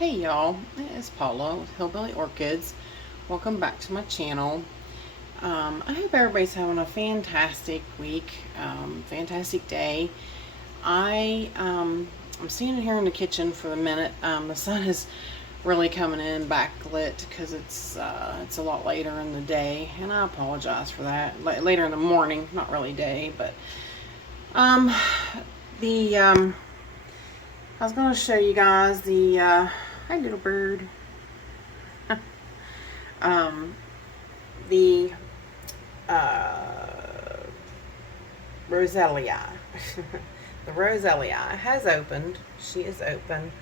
Hey y'all, it's Paula with Hillbilly Orchids. Welcome back to my channel. I hope everybody's having a fantastic week, fantastic day. I'm standing here in the kitchen for a minute. The sun is really coming in backlit because it's a lot later in the day, and I apologize for that. Later in the morning, not really day, but the I was going to show you guys the hi little bird. um, the Roselia. The Roselia has opened. She is open.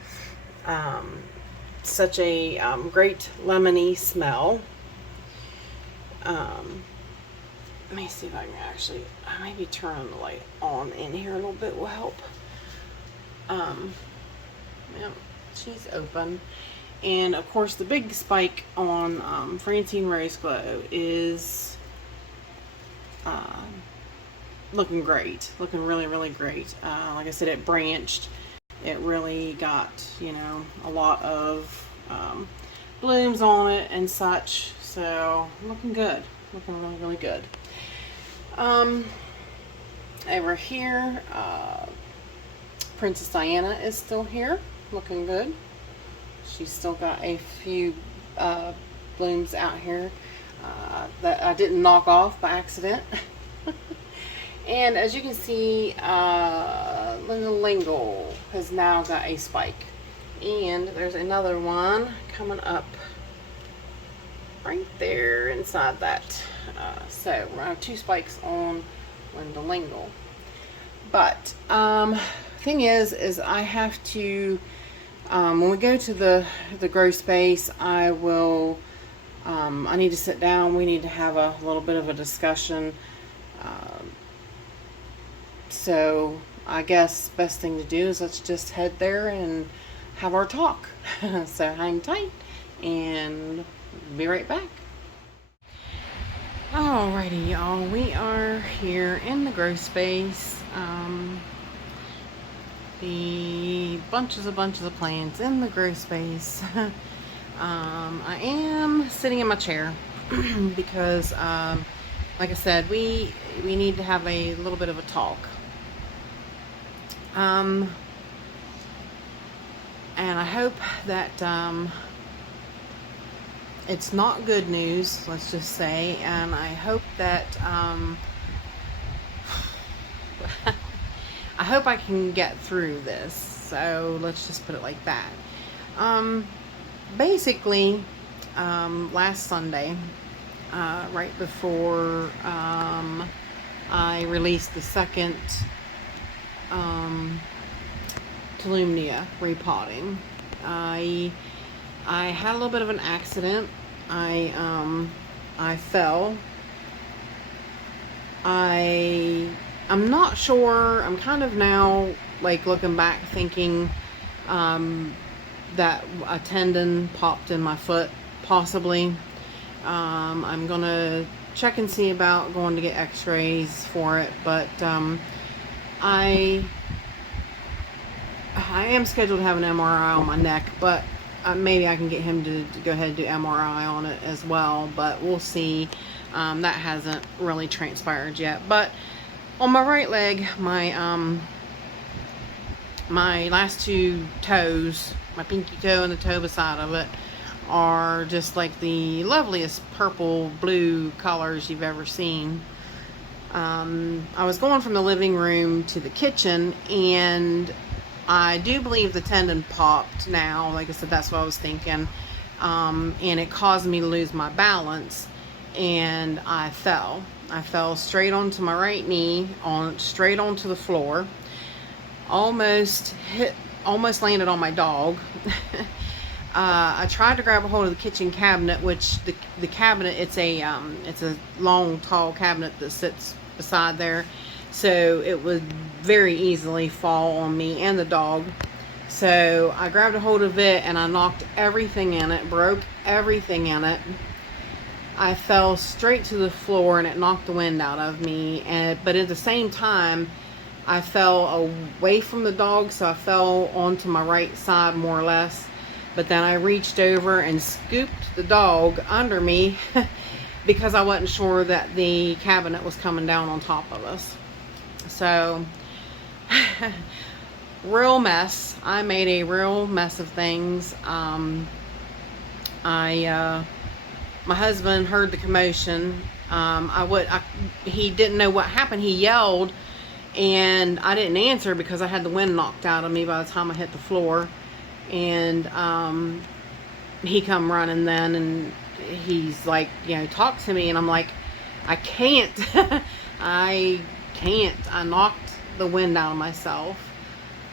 Such a great lemony smell. Let me see if I can actually maybe turn the light on in here a little bit will help. Yeah, she's open. And of course the big spike on Francine Rose Glow is looking great, looking really great. Like I said, it branched, it really got, you know, a lot of blooms on it and such, so looking good, looking really good. Over here, Princess Diana is still here, looking good. She's still got a few blooms out here that I didn't knock off by accident. And as you can see, Linda Lingle has now got a spike. And there's another one coming up right there inside that. So we're have two spikes on Linda Lingle. But thing is I have to, when we go to the grow space, I will, I need to sit down. We need to have a little bit of a discussion. So I guess best thing to do is let's just head there and have our talk. So hang tight and be right back. Alrighty, y'all, we are here in the grow space. The bunches of plants in the grow space. I am sitting in my chair because, like I said, we need to have a little bit of a talk. And I hope that it's not good news, let's just say, and I hope that I hope I can get through this. So let's just put it like that. Basically, last Sunday, right before I released the second Tolumnia repotting, I had a little bit of an accident. I fell. I'm not sure. I'm kind of now, like, looking back thinking that a tendon popped in my foot, possibly. I'm gonna check and see about going to get x-rays for it, but I am scheduled to have an MRI on my neck, but maybe I can get him to go ahead and do MRI on it as well, but we'll see. That hasn't really transpired yet. But on my right leg, my last two toes, my pinky toe and the toe beside of it, are just like the loveliest purple blue colors you've ever seen. I was going from the living room to the kitchen, and I do believe the tendon popped now. Like I said, that's what I was thinking. And it caused me to lose my balance, and I fell. I fell straight onto my right knee, straight onto the floor. Almost landed on my dog. I tried to grab a hold of the kitchen cabinet, which the cabinet, it's a long, tall cabinet that sits beside there, so it would very easily fall on me and the dog. So I grabbed a hold of it and I knocked everything in it, broke everything in it. I fell straight to the floor and it knocked the wind out of me. But at the same time, I fell away from the dog, so I fell onto my right side more or less. but then I reached over and scooped the dog under me because I wasn't sure that the cabinet was coming down on top of us. So, real mess. I made a real mess of things. My husband heard the commotion. He didn't know what happened. He yelled, and I didn't answer because I had the wind knocked out of me by the time I hit the floor. And he come running then, and he's like, talk to me. And I'm like, I can't. I can't. I knocked the wind out of myself.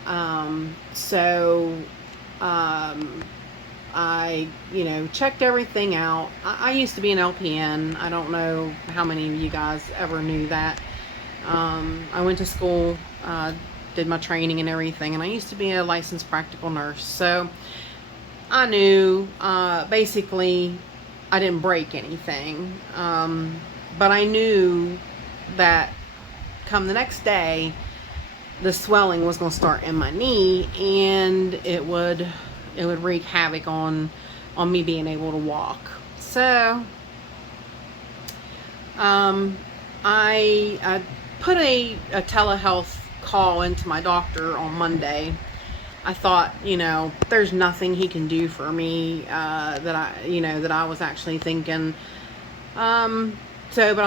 I, checked everything out. I used to be an LPN. I don't know how many of you guys ever knew that. I went to school, did my training and everything, and I used to be a licensed practical nurse. So I knew, basically, I didn't break anything. But I knew that come the next day, the swelling was going to start in my knee, and it would wreak havoc on me being able to walk. So I put a telehealth call into my doctor on Monday. I thought, there's nothing he can do for me that I was actually thinking. But I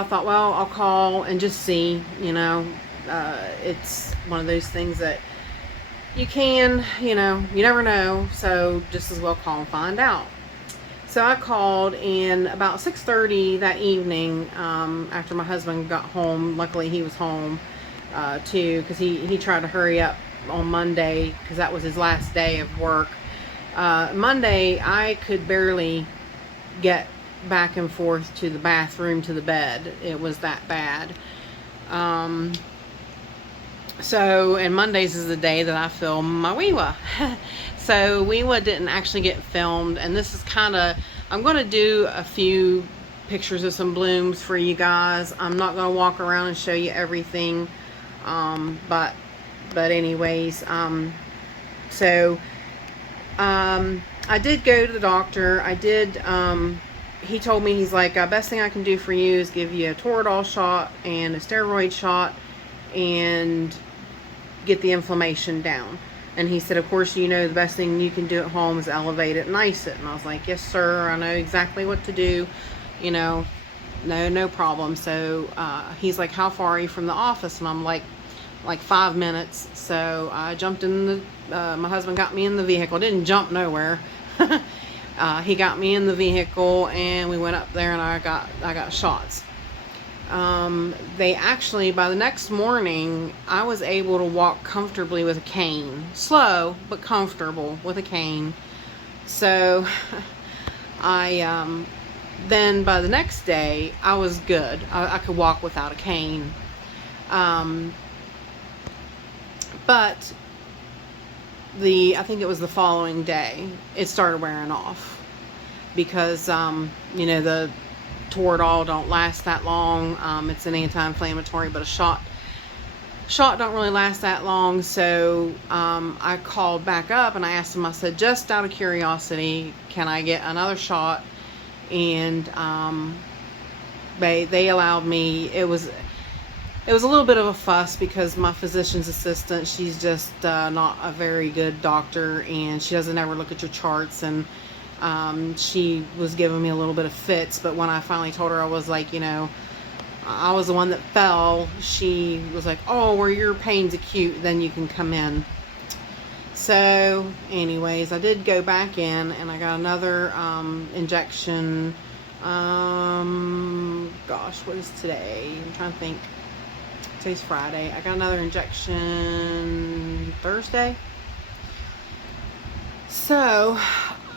thought, well, I'll call and just see. It's one of those things that you can, you never know, so just as well call and find out. So I called, and about 6:30 that evening, after my husband got home, luckily he was home too, because he tried to hurry up on Monday, because that was his last day of work. Monday, I could barely get back and forth to the bathroom, to the bed. It was that bad. And Mondays is the day that I film my Weewa. So Weewa didn't actually get filmed, and this is I'm going to do a few pictures of some blooms for you guys. I'm not going to walk around and show you everything, but anyways, I did go to the doctor. He told me, he's like, best thing I can do for you is give you a Toradol shot and a steroid shot, and get the inflammation down. And he said, of course, the best thing you can do at home is elevate it and ice it. And I was like, yes, sir, I know exactly what to do. No problem. So he's like, how far are you from the office? And I'm like 5 minutes. So I jumped in my husband got me in the vehicle. Didn't jump nowhere. He got me in the vehicle, and we went up there, and I got shots. They actually, by the next morning, I was able to walk comfortably with a cane. Slow, but comfortable with a cane. So, then by the next day, I was good. I could walk without a cane. But I think it was the following day, it started wearing off. Because, the Toradol don't last that long. It's an anti-inflammatory, but a shot don't really last that long. So I called back up, and I asked them, I said, just out of curiosity, can I get another shot? And they allowed me. It was a little bit of a fuss, because my physician's assistant, she's just not a very good doctor, and she doesn't ever look at your charts, and she was giving me a little bit of fits. But when I finally told her, I was like, I was the one that fell, she was like, oh, where your pain's acute, then you can come in. So anyways, I did go back in, and I got another injection. Gosh, what is today? I'm trying to think. Today's Friday. I got another injection Thursday. So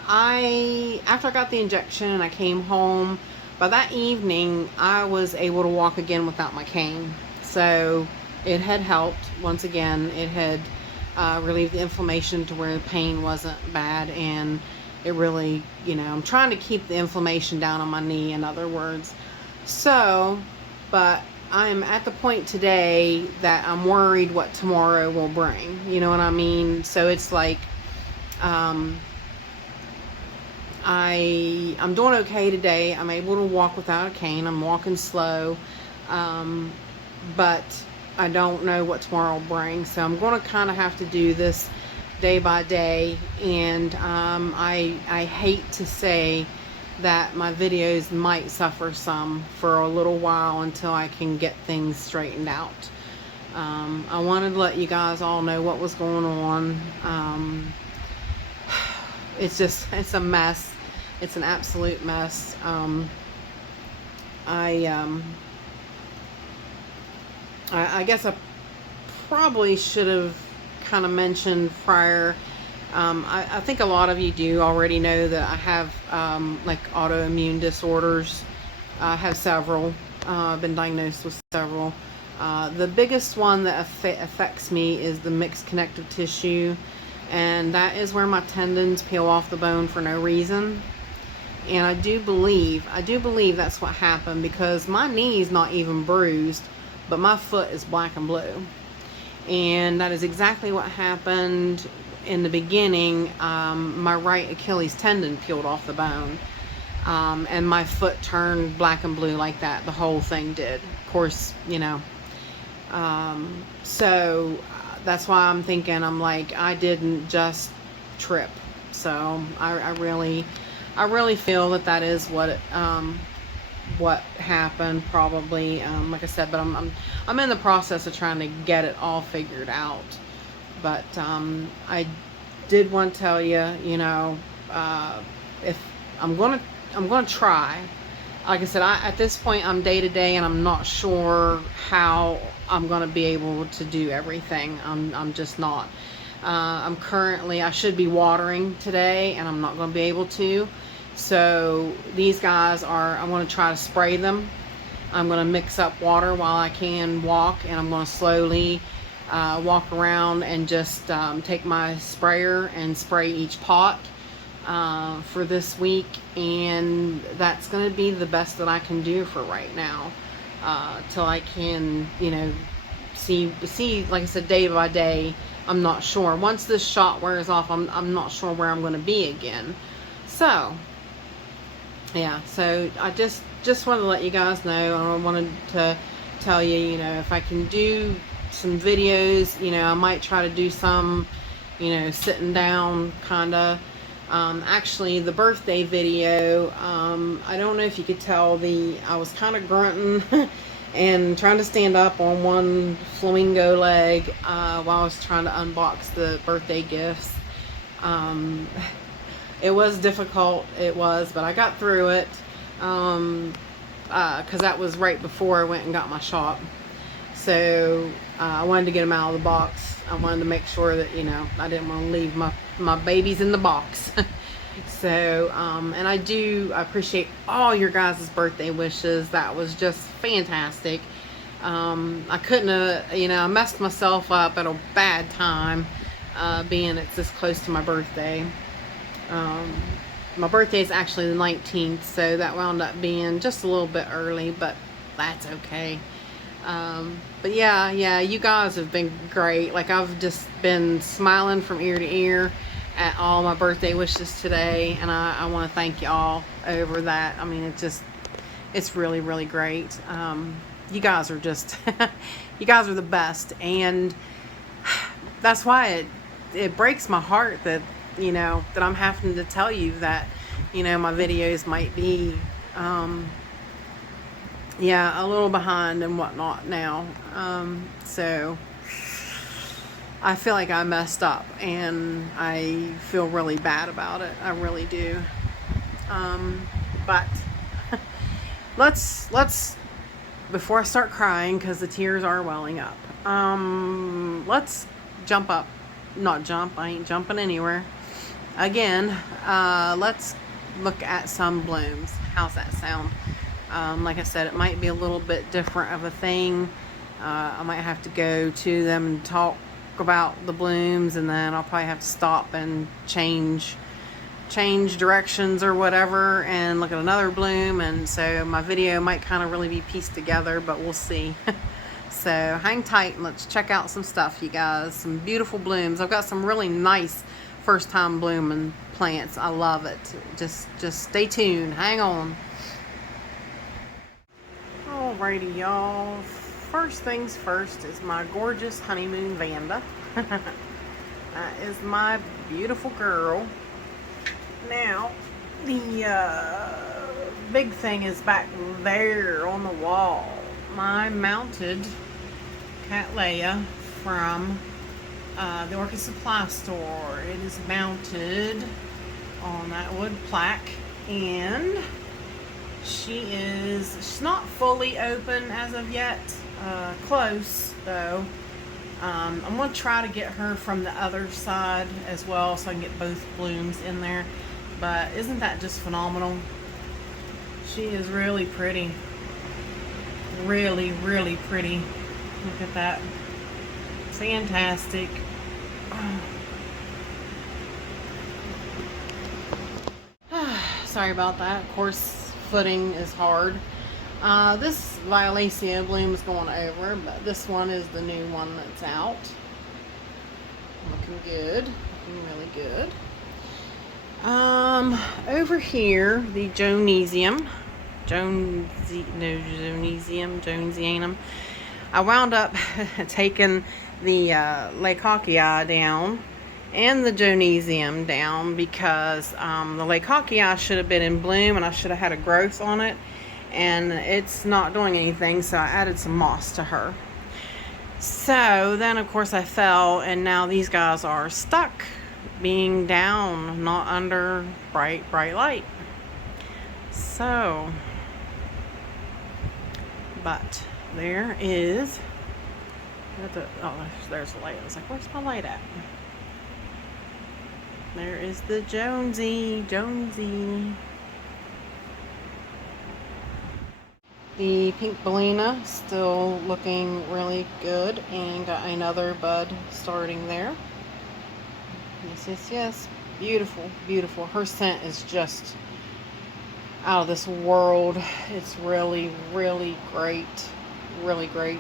after I got the injection and I came home, by that evening I was able to walk again without my cane. So it had helped. Once again, it had relieved the inflammation to where the pain wasn't bad, and it really, I'm trying to keep the inflammation down on my knee, in other words. So, but I'm at the point today that I'm worried what tomorrow will bring. You know what I mean? So it's like, I'm doing okay today. I'm able to walk without a cane. I'm walking slow, but I don't know what tomorrow will bring. So I'm going to kind of have to do this day by day. And I hate to say that my videos might suffer some for a little while until I can get things straightened out. I wanted to let you guys all know what was going on. It's a mess. It's an absolute mess. I guess I probably should have kind of mentioned prior. I think a lot of you do already know that I have like autoimmune disorders. I have several. I've been diagnosed with several. The biggest one that affects me is the mixed connective tissue, and that is where my tendons peel off the bone for no reason. And I do believe that's what happened, because my knee's not even bruised, but my foot is black and blue. And that is exactly what happened in the beginning. My right Achilles tendon peeled off the bone, and my foot turned black and blue like that. The whole thing did. Of course, you know. So that's why I'm thinking, I'm like, I didn't just trip. So I really feel that is what happened, probably. Like I said, but I'm in the process of trying to get it all figured out. But I did want to tell you, you know, if I'm gonna try. Like I said, at this point I'm day to day, and I'm not sure how I'm gonna be able to do everything. I'm just not. I should be watering today, and I'm not gonna be able to. So these guys I'm gonna try to spray them. I'm gonna mix up water while I can walk, and I'm gonna slowly walk around and just take my sprayer and spray each pot for this week. And that's going to be the best that I can do for right now, till I can, you know, see like I said, day by day. I'm not sure. Once this shot wears off, I'm not sure where I'm going to be again. So yeah, so I just wanted to let you guys know. I wanted to tell you, you know, if I can do some videos, you know, I might try to do some, you know, sitting down kind of. Actually, the birthday video, I don't know if you could tell, I was kind of grunting and trying to stand up on one flamingo leg while I was trying to unbox the birthday gifts. It was difficult, but I got through it, because that was right before I went and got my shot. So I wanted to get them out of the box. I wanted to make sure that, you know, I didn't want to leave my babies in the box. So, and I appreciate all your guys' birthday wishes. That was just fantastic. I couldn't have, you know, I messed myself up at a bad time, being it's this close to my birthday. My birthday is actually the 19th, so that wound up being just a little bit early, but that's okay. But yeah, you guys have been great. Like, I've just been smiling from ear to ear at all my birthday wishes today, and I want to thank you all over that. I mean, it's really, really great. You guys are just, you guys are the best, and that's why it breaks my heart that, you know, that I'm having to tell you that, you know, my videos might be, yeah, a little behind and whatnot now. So I feel like I messed up, and I feel really bad about it. I really do. But let's before I start crying, because the tears are welling up, let's jump up. Not jump, I ain't jumping anywhere. Again, let's look at some blooms. How's that sound? Like I said, it might be a little bit different of a thing. I might have to go to them and talk about the blooms, and then I'll probably have to stop and change directions or whatever and look at another bloom, and so my video might kind of really be pieced together, but we'll see. So hang tight and let's check out some stuff, you guys. Some beautiful blooms. I've got some really nice first time blooming plants. I love it. Just stay tuned. Hang on. Alrighty, y'all. First things first is my gorgeous honeymoon Vanda. That is my beautiful girl. Now, the big thing is back there on the wall. My mounted Cattleya from the Orchid supply store. It is mounted on that wood plaque, and she's not fully open as of yet. Close though. I'm going to try to get her from the other side as well so I can get both blooms in there. But isn't that just phenomenal? She is really pretty. Really, really pretty. Look at that. Fantastic. Sorry about that. Of course, footing is hard. This Violacea bloom is going over, but this one is the new one that's out. Looking good. Looking really good. Over here, the Jonesianum. I wound up taking the Leucockii down and the Jonesium down because the Leucockii should have been in bloom and I should have had a growth on it, and it's not doing anything, so I added some moss to her. So then of course I fell, and now these guys are stuck being down, not under bright light. So, but there is there's the light. I was like, where's my light at? There is the Jonesy. The pink Bellina still looking really good, and got another bud starting there. Yes. Beautiful. Her scent is just out of this world. It's really great. Really great.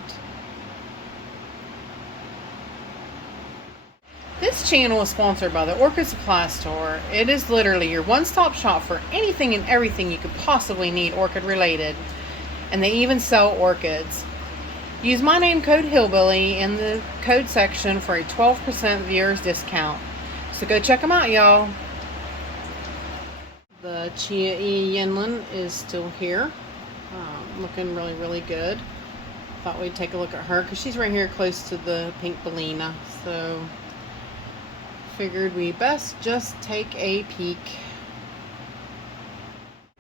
This channel is sponsored by the Orchid Supply Store. It is literally your one-stop shop for anything and everything you could possibly need orchid related. And they even sell orchids. Use my name code Hillbilly in the code section for a 12% viewers discount. So go check them out, y'all. The Chia E Yinlin is still here. Looking really good. Thought we'd take a look at her because she's right here close to the pink Bellina. So figured we best just take a peek.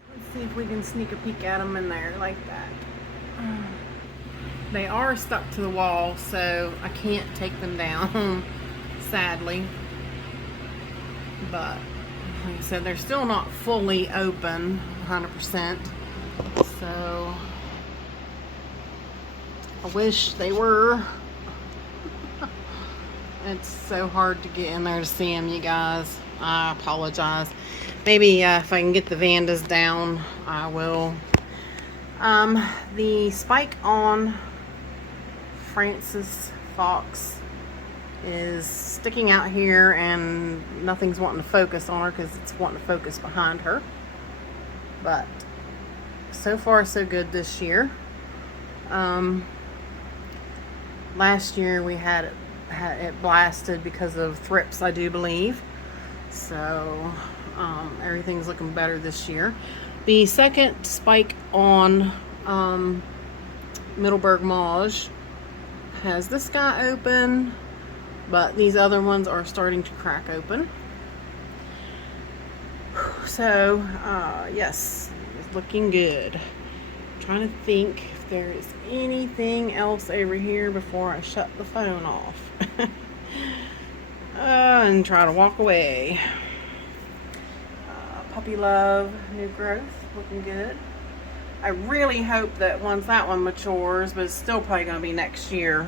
Let's see if we can sneak a peek at them in there like that. They are stuck to the wall, so I can't take them down, sadly. But like I said, they're still not fully open 100%. So I wish they were. It's so hard to get in there to see them, you guys. I apologize. Maybe if I can get the Vandas down, I will. The spike on Francis Fox is sticking out here, and nothing's wanting to focus on her because it's wanting to focus behind her. But so far so good this year. Last year we had it blasted because of thrips, I do believe. So everything's looking better this year. The second spike on Middleburg Mauge has this guy open, but these other ones are starting to crack open. So yes, it's looking good. I'm trying to think if there is anything else over here before I shut the phone off. And try to walk away. Puppy Love new growth, looking good. I really hope that once that one matures, but it's still probably going to be next year,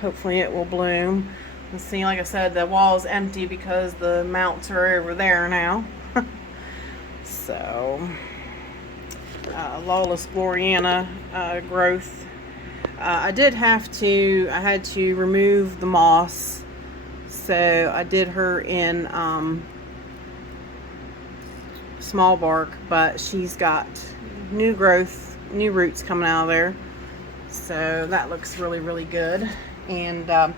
hopefully it will bloom. And see, like I said, the wall is empty because the mounts are over there now. So Lawless Gloriana growth. I had to remove the moss, So I did her in small bark, but she's got new growth, new roots coming out of there. So that looks really, really good. And I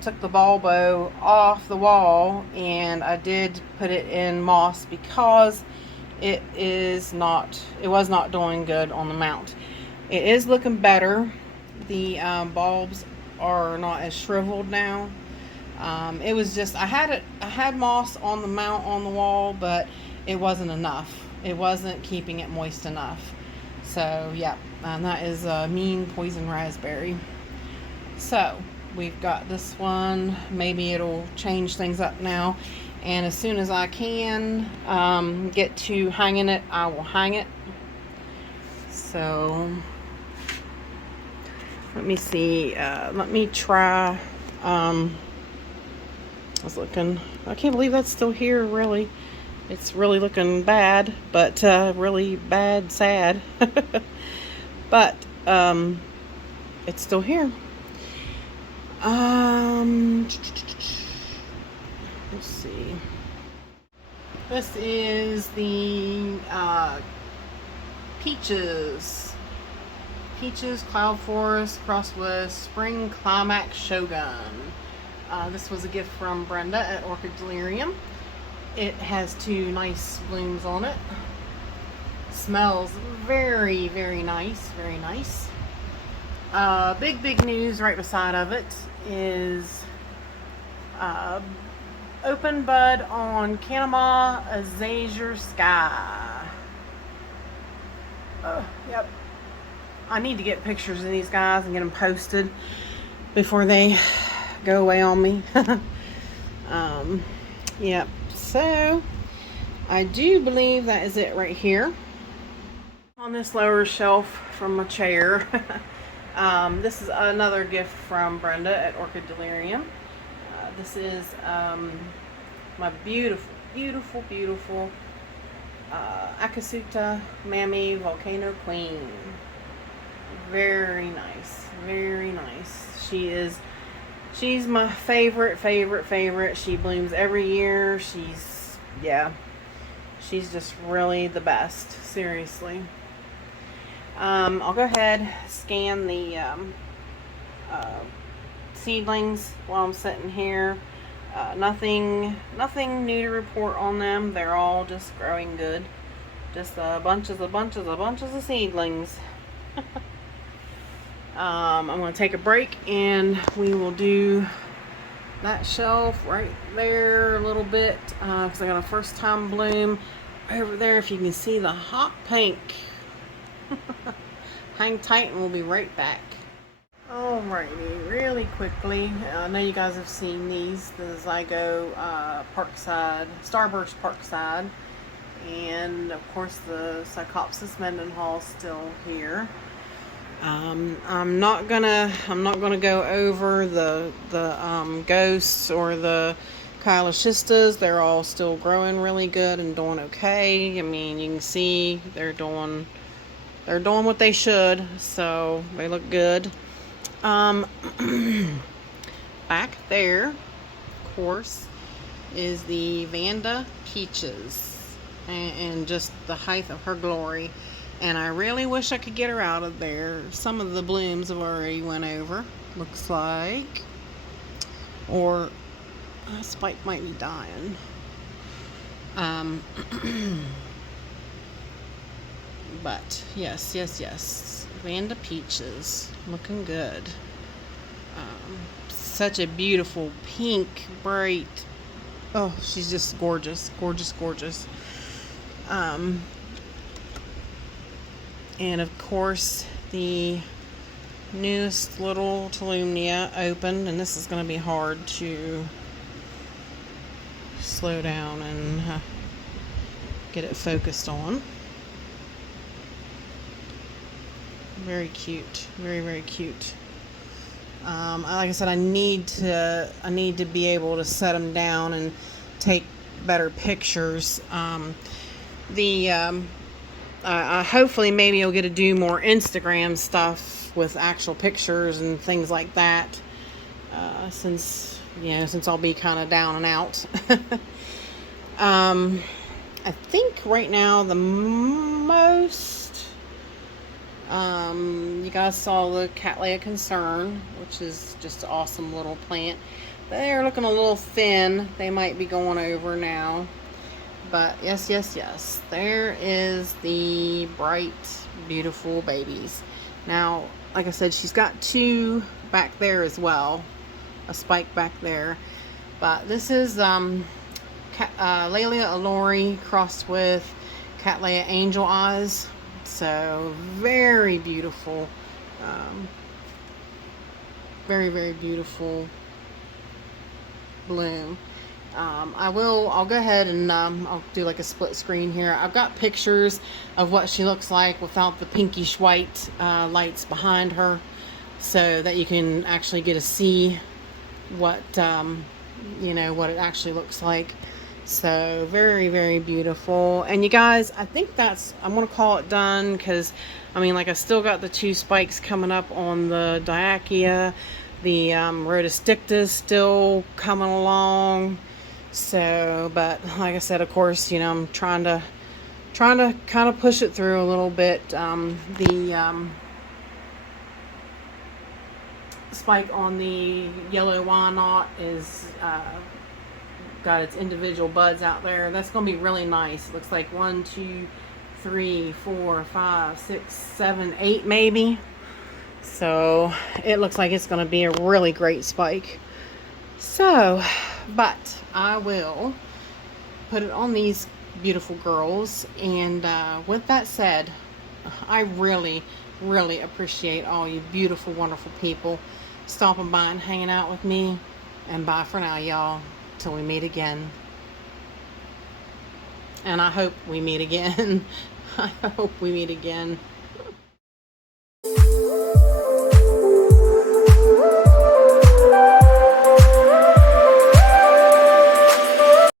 took the bulbo off the wall and I did put it in moss because it was not doing good on the mount. It is looking better. The bulbs are not as shriveled now. It was just I had moss on the mount on the wall, but it wasn't enough. It wasn't keeping it moist enough. So yeah, and that is a mean poison raspberry. So we've got this one. Maybe it'll change things up now. And as soon as I can get to hanging it, I will hang it. So let me see. Let me try. I was looking. I can't believe that's still here, really. It's really looking bad, but really bad, sad. But it's still here. Let's see. This is the Peaches, Cloud Forest, Crosswest, Spring Climax Shogun. This was a gift from Brenda at Orchid Delirium. It has 2 nice blooms on it. Smells very, very nice, very nice. Big news right beside of it is open bud on Panama Azure Sky. Yep. I need to get pictures of these guys and get them posted before they go away on me. Yep. So I do believe that is it right here on this lower shelf from my chair. This is another gift from Brenda at Orchid Delirium. This is my beautiful Akasuta Mammy Volcano Queen. Very nice, very nice. She's my favorite. She blooms every year. She's just really the best, seriously. I'll go ahead, scan the seedlings while I'm sitting here. Nothing new to report on them. They're all just growing good. Just bunches of seedlings. I'm going to take a break and we will do that shelf right there a little bit because I got a first time bloom over there. If you can see the hot pink. Hang tight and we'll be right back. Alrighty, really quickly, I know you guys have seen these, the Zygo Parkside, Starburst Parkside, and of course the Psychopsis Mendenhall still here. I'm not gonna go over the ghosts or the Kyloschistas. They're all still growing really good and doing okay. I mean, you can see they're doing what they should, so they look good. Back there, of course, is the Vanda Peaches, and just the height of her glory. And I really wish I could get her out of there. Some of the blooms have already went over, looks like. Or Spike might be dying. But yes. Vanda Peaches, looking good. Such a beautiful pink, bright. Oh, she's just gorgeous. And of course, the newest little Tolumnia opened, and this is going to be hard to slow down and get it focused on. Very cute, very cute. Like I said, I need to be able to set them down and take better pictures. Hopefully maybe I'll get to do more Instagram stuff with actual pictures and things like that, since you know, since I'll be kind of down and out. I think right now the most, you guys saw the Cattleya Concern, which is just an awesome little plant. They're looking a little thin. They might be going over now. But yes, yes, yes. There is the bright, beautiful babies. Now, like I said, she's got two back there as well. A spike back there. But this is Laelia Allori crossed with Cattleya Angel Eyes. So, very beautiful. Very, very beautiful bloom. I'll go ahead and I'll do like a split screen here. I've got pictures of what she looks like without the pinkish white lights behind her, so that you can actually get to see what you know, what it actually looks like. So very, very beautiful. And you guys, I think I'm gonna call it done, because I mean, like, I still got the two spikes coming up on the Diachia. The Rhoda Dicta still coming along. So, but like I said, of course, you know, I'm trying to kind of push it through a little bit. The spike on the yellow why-not is got its individual buds out there. That's going to be really nice. It looks like 1, 2, 3, 4, 5, 6, 7, 8 maybe. So it looks like it's going to be a really great spike. So, but I will put it on these beautiful girls. And with that said, I really, really appreciate all you beautiful, wonderful people stopping by and hanging out with me. And bye for now, y'all. Till we meet again. And I hope we meet again. I hope we meet again.